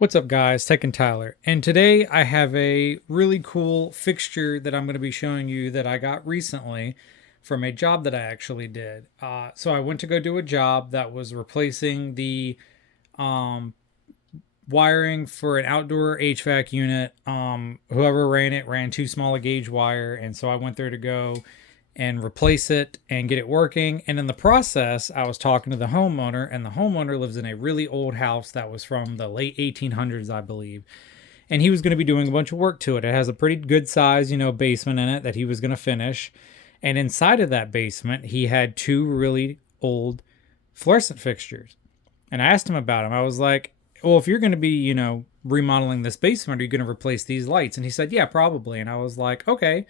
What's up guys, Tech and Tyler, and today I have a really cool fixture that I'm going to be showing you that I got recently from a job that I actually did. So I went to go do a job that was replacing the um, wiring for an outdoor HVAC unit. Whoever ran it ran too small a gauge wire, and so I went there to go and replace it and get it working. And in the process, I was talking to the homeowner, and the homeowner lives in a really old house that was from the late 1800s, I believe. And he was going to be doing a bunch of work to it. It has a pretty good size, basement in it that he was going to finish. And inside of that basement, he had two really old fluorescent fixtures. And I asked him about them. I was like, well, if you're going to be, remodeling this basement, are you going to replace these lights? And he said, yeah, probably. And I was like, okay,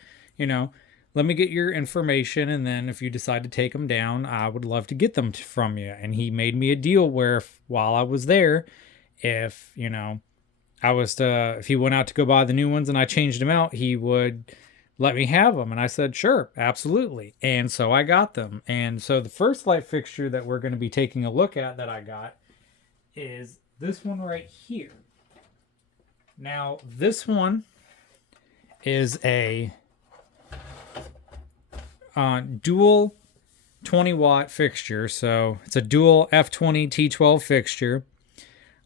let me get your information, and then if you decide to take them down, I would love to get them from you. And he made me a deal where while I was there, if if he went out to go buy the new ones and I changed them out, he would let me have them. And I said, sure, absolutely. And so I got them. And so the first light fixture that we're going to be taking a look at that I got is this one right here. Now, this one is a dual 20 watt fixture. So it's a dual F20T12 fixture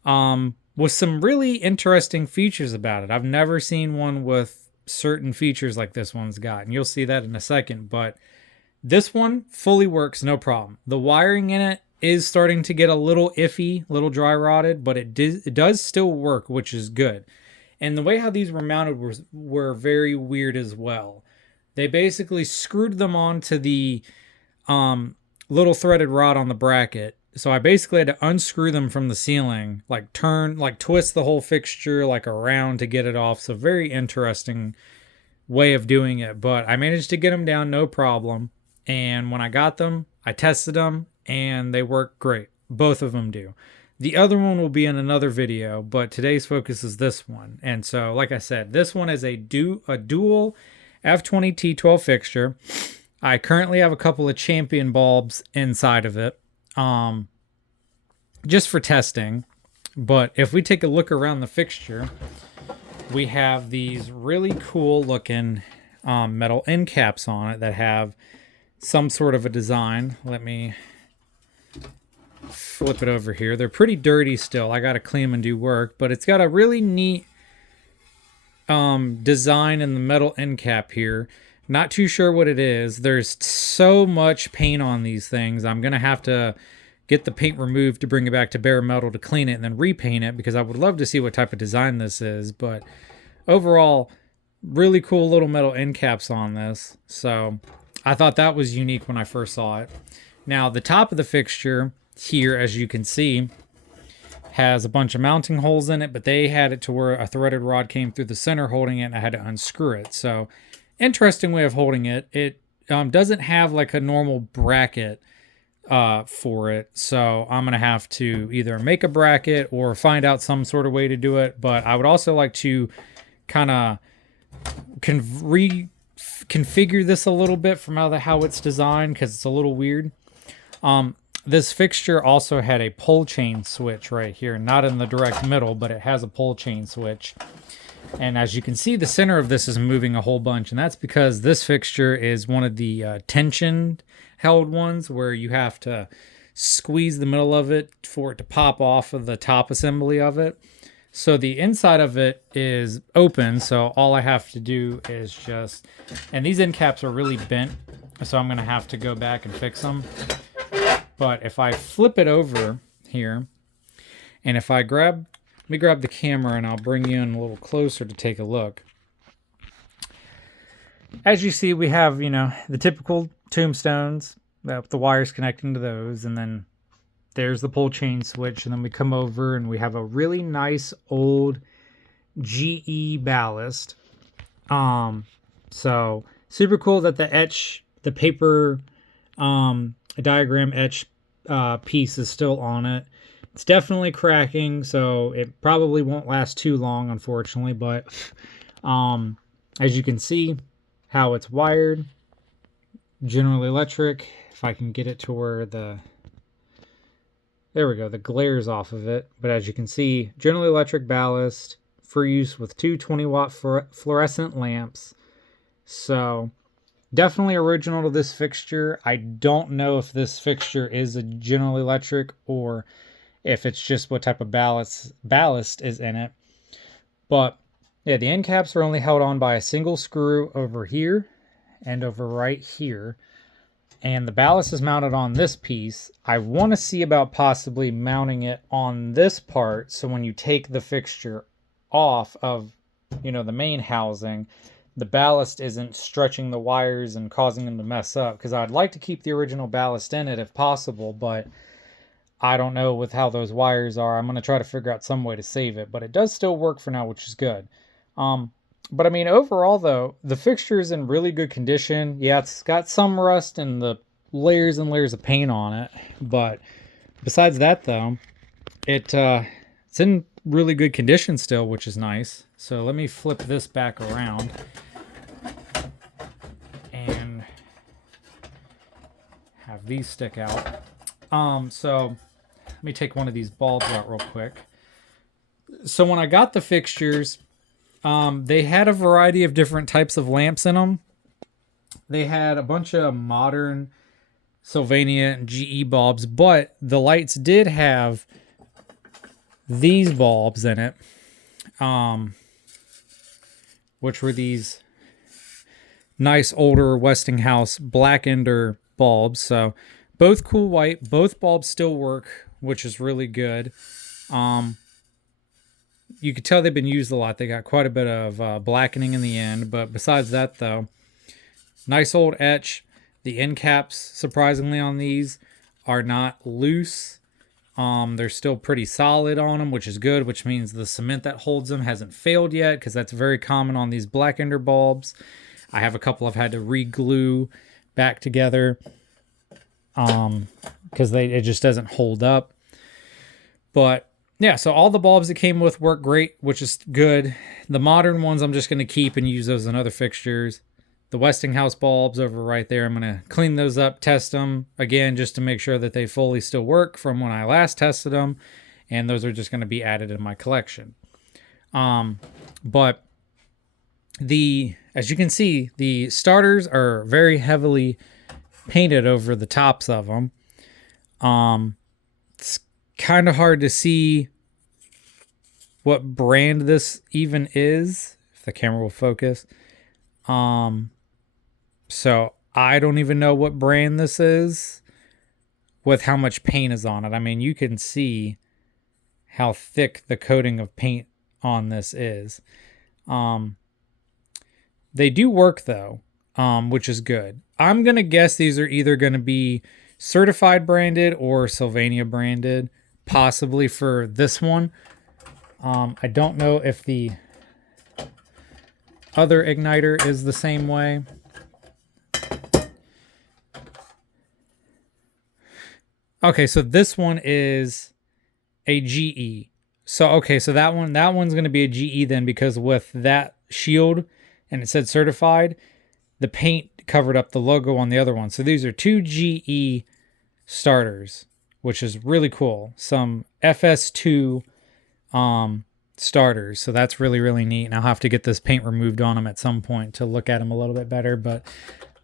with some really interesting features about it. I've never seen one with certain features like this one's got, and you'll see that in a second. But this one fully works, no problem. The wiring in it is starting to get a little iffy, a little dry rotted, but it does still work, which is good. And the way how these were mounted were very weird as well. They basically screwed them onto the little threaded rod on the bracket. So I basically had to unscrew them from the ceiling, twist the whole fixture around to get it off. So very interesting way of doing it. But I managed to get them down, no problem. And when I got them, I tested them, and they work great. Both of them do. The other one will be in another video, but today's focus is this one. And so, like I said, this one is a dual F20T12 fixture. I currently have a couple of champion bulbs inside of it, just for testing. But if we take a look around the fixture, we have these really cool looking metal end caps on it that have some sort of a design. Let me flip it over here. They're pretty dirty still. I got to clean them and do work, but it's got a really neat design in the metal end cap here. Not too sure what it is. There's so much paint on these things. I'm gonna have to get the paint removed to bring it back to bare metal to clean it and then repaint it, because I would love to see what type of design this is. But overall, really cool little metal end caps on this. So I thought that was unique when I first saw it. Now the top of the fixture here, as you can see, has a bunch of mounting holes in it, but they had it to where a threaded rod came through the center holding it, and I had to unscrew it. So interesting way of holding it. It doesn't have like a normal bracket for it, so I'm gonna have to either make a bracket or find out some sort of way to do it. But I would also like to kind of reconfigure this a little bit from how it's designed, because it's a little weird. This fixture also had a pull chain switch right here, not in the direct middle, but it has a pull chain switch. And as you can see, the center of this is moving a whole bunch, and that's because this fixture is one of the tension held ones where you have to squeeze the middle of it for it to pop off of the top assembly of it. So the inside of it is open, so all I have to do is just, and these end caps are really bent, so I'm gonna have to go back and fix them. But if I flip it over here, and if I let me grab the camera and I'll bring you in a little closer to take a look. As you see, we have, the typical tombstones, the wires connecting to those, and then there's the pull chain switch, and then we come over and we have a really nice old GE ballast. So super cool that the paper diagram etch piece is still on it. It's definitely cracking, so it probably won't last too long, unfortunately. But as you can see how it's wired, General Electric. If I can get it to where There we go. The glare's off of it. But as you can see, General Electric ballast for use with two 20-watt fluorescent lamps. So definitely original to this fixture. I don't know if this fixture is a General Electric or if it's just what type of ballast is in it. But yeah, the end caps are only held on by a single screw over here and over right here. And the ballast is mounted on this piece. I want to see about possibly mounting it on this part, so when you take the fixture off of, you know, the main housing, the ballast isn't stretching the wires and causing them to mess up, because I'd like to keep the original ballast in it if possible, but I don't know with how those wires are. I'm going to try to figure out some way to save it, but it does still work for now, which is good. But I mean, overall though, the fixture is in really good condition. Yeah, it's got some rust and the layers and layers of paint on it, but besides that though, it's in really good condition still, which is nice. So let me flip this back around and have these stick out. So let me take one of these bulbs out real quick. So when I got the fixtures, they had a variety of different types of lamps in them. They had a bunch of modern Sylvania and GE bulbs, but the lights did have these bulbs in it, which were these nice older Westinghouse Black Ender bulbs. So both cool white, both bulbs still work, which is really good. You could tell they've been used a lot. They got quite a bit of blackening in the end. But besides that, though, nice old etch. The end caps, surprisingly, on these are not loose. They're still pretty solid on them, which is good, which means the cement that holds them hasn't failed yet, because that's very common on these Black Ender bulbs. I have a couple I've had to re-glue back together because it just doesn't hold up. But yeah, so all the bulbs that came with work great, which is good. The modern ones I'm just going to keep and use those in other fixtures. The Westinghouse bulbs over right there, I'm going to clean those up, test them again, just to make sure that they fully still work from when I last tested them. And those are just going to be added in my collection. But as you can see, the starters are very heavily painted over the tops of them. It's kind of hard to see what brand this even is, if the camera will focus. So I don't even know what brand this is with how much paint is on it. I mean, you can see how thick the coating of paint on this is. They do work though, which is good. I'm going to guess these are either going to be certified branded or Sylvania branded, possibly for this one. I don't know if the other igniter is the same way. Okay, so this one is a GE. So okay, so that one's going to be a GE then, because with that shield and it said certified, the paint covered up the logo on the other one. So these are two GE starters, which is really cool. Some FS2 starters. So that's really, really neat. And I'll have to get this paint removed on them at some point to look at them a little bit better, but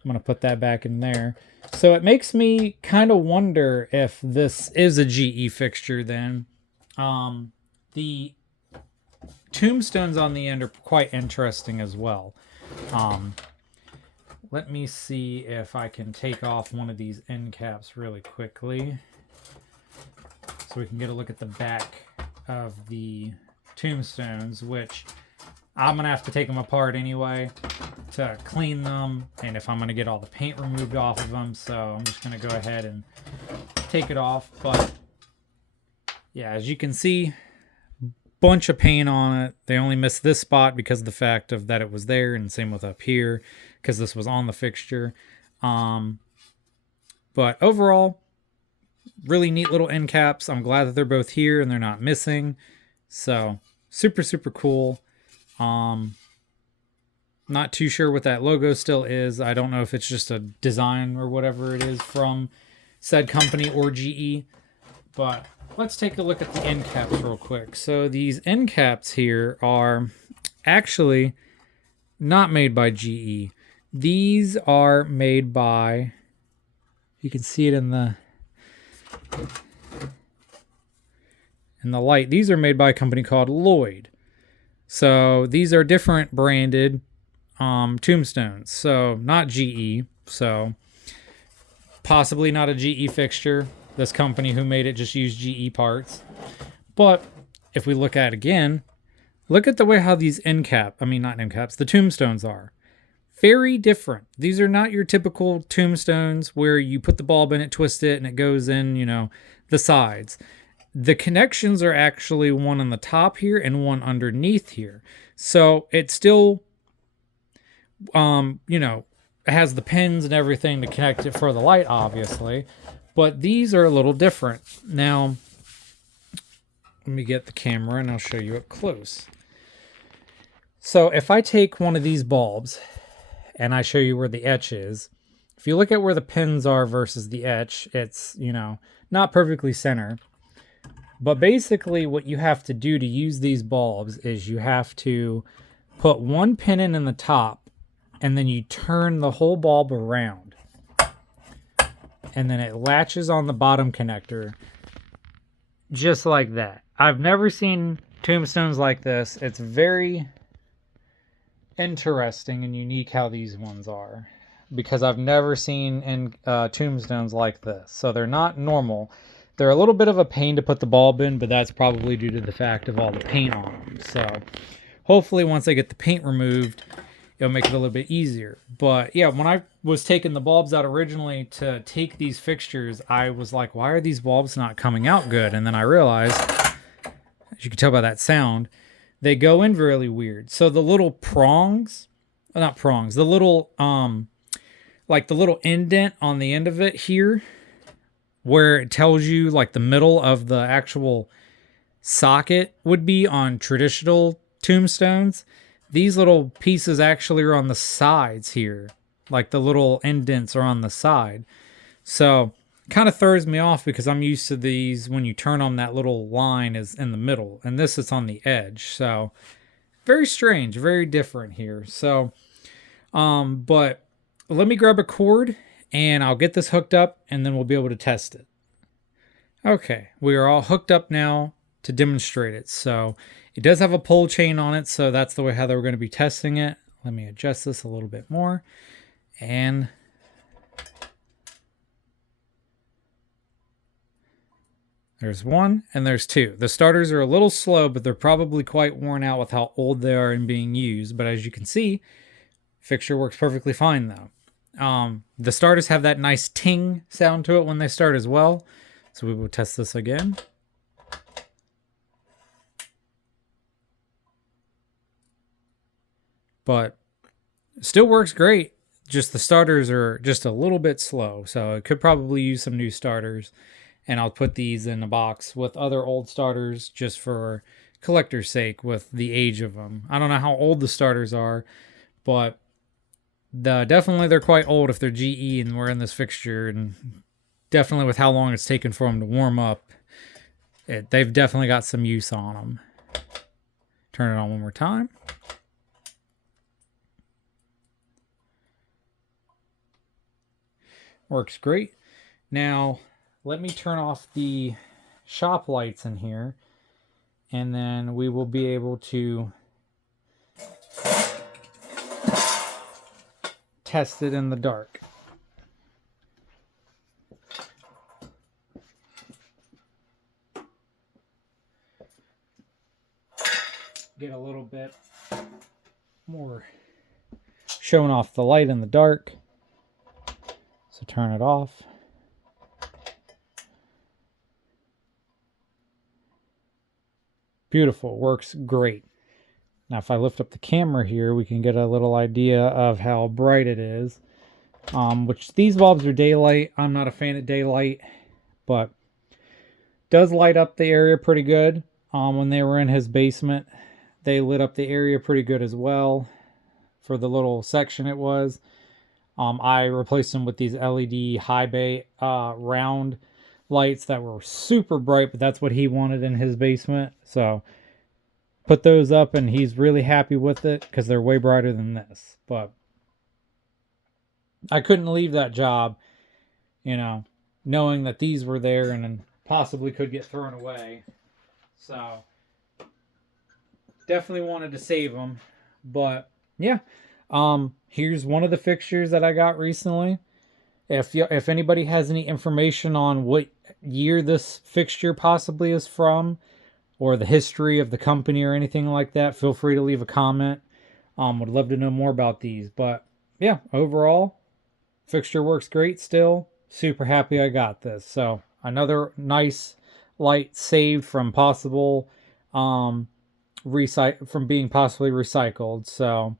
I'm going to put that back in there. So it makes me kind of wonder if this is a GE fixture then. The tombstones on the end are quite interesting as well. Let me see if I can take off one of these end caps really quickly so we can get a look at the back of the tombstones, which I'm going to have to take them apart anyway to clean them, and if I'm going to get all the paint removed off of them, so I'm just going to go ahead and take it off. But yeah, as you can see, bunch of paint on it. They only missed this spot because of the fact of that it was there, and same with up here because this was on the fixture. But overall, really neat little end caps. I'm glad that they're both here and they're not missing. So super, super cool. Not too sure what that logo still is. I don't know if it's just a design or whatever it is from said company or GE. But let's take a look at the end caps real quick. So these end caps here are actually not made by GE. These are made by, you can see it in the light. These are made by a company called Lloyd. So these are different branded Tombstones. So not GE. So possibly not a GE fixture. This company who made it just used GE parts. But if we look at it again, look at the way how these the Tombstones are. Very different. These are not your typical Tombstones where you put the bulb in it, twist it, and it goes in, the sides. The connections are actually one on the top here and one underneath here. So it still, it has the pins and everything to connect it for the light, obviously. But these are a little different. Now, let me get the camera and I'll show you up close. So if I take one of these bulbs and I show you where the etch is, if you look at where the pins are versus the etch, it's, not perfectly center. But basically what you have to do to use these bulbs is you have to put one pin in the top and then you turn the whole bulb around. And then it latches on the bottom connector just like that. I've never seen Tombstones like this. It's very interesting and unique how these ones are, because I've never seen Tombstones like this. So they're not normal. They're a little bit of a pain to put the bulb in, but that's probably due to the fact of all the paint on them. So hopefully once I get the paint removed, it'll make it a little bit easier. But yeah, when I was taking the bulbs out originally to take these fixtures, I was like, why are these bulbs not coming out good? And then I realized, as you can tell by that sound, they go in really weird. So the little prongs, not prongs, the little, like the little indent on the end of it here, where it tells you like the middle of the actual socket would be on traditional Tombstones. These little pieces actually are on the sides here. Like the little indents are on the side. So kind of throws me off because I'm used to these when you turn them, that little line is in the middle. And this is on the edge. So very strange, very different here. So, but let me grab a cord and I'll get this hooked up and then we'll be able to test it. Okay, we are all hooked up now to demonstrate it. So it does have a pull chain on it, so that's the way how we're going to be testing it. Let me adjust this a little bit more. And there's one and there's two. The starters are a little slow, but they're probably quite worn out with how old they are and being used. But as you can see, fixture works perfectly fine though. The starters have that nice ting sound to it when they start as well. So we will test this again. But still works great. Just the starters are just a little bit slow. So it could probably use some new starters. And I'll put these in a box with other old starters just for collector's sake with the age of them. I don't know how old the starters are, but definitely they're quite old if they're GE and we're in this fixture, and definitely with how long it's taken for them to warm up, they've definitely got some use on them. Turn it on one more time. Works great. Now, let me turn off the shop lights in here, and then we will be able to test it in the dark. Get a little bit more showing off the light in the dark. So turn it off. Beautiful, works great. Now if I lift up the camera here, we can get a little idea of how bright it is. Which these bulbs are daylight. I'm not a fan of daylight, but does light up the area pretty good. When they were in his basement, they lit up the area pretty good as well for the little section it was. I replaced them with these LED high bay round lights that were super bright, but that's what he wanted in his basement. So put those up, and he's really happy with it because they're way brighter than this. But I couldn't leave that job, you know, knowing that these were there and possibly could get thrown away. So definitely wanted to save them. But yeah, here's one of the fixtures that I got recently. If anybody has any information on what year this fixture possibly is from, or the history of the company or anything like that, feel free to leave a comment. Would love to know more about these. But yeah, overall, fixture works great still. Super happy I got this. So another nice light saved from possible from being possibly recycled. So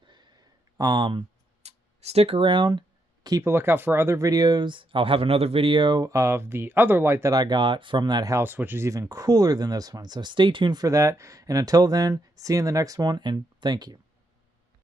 stick around. Keep a lookout for other videos. I'll have another video of the other light that I got from that house, which is even cooler than this one. So stay tuned for that. And until then, see you in the next one, and thank you.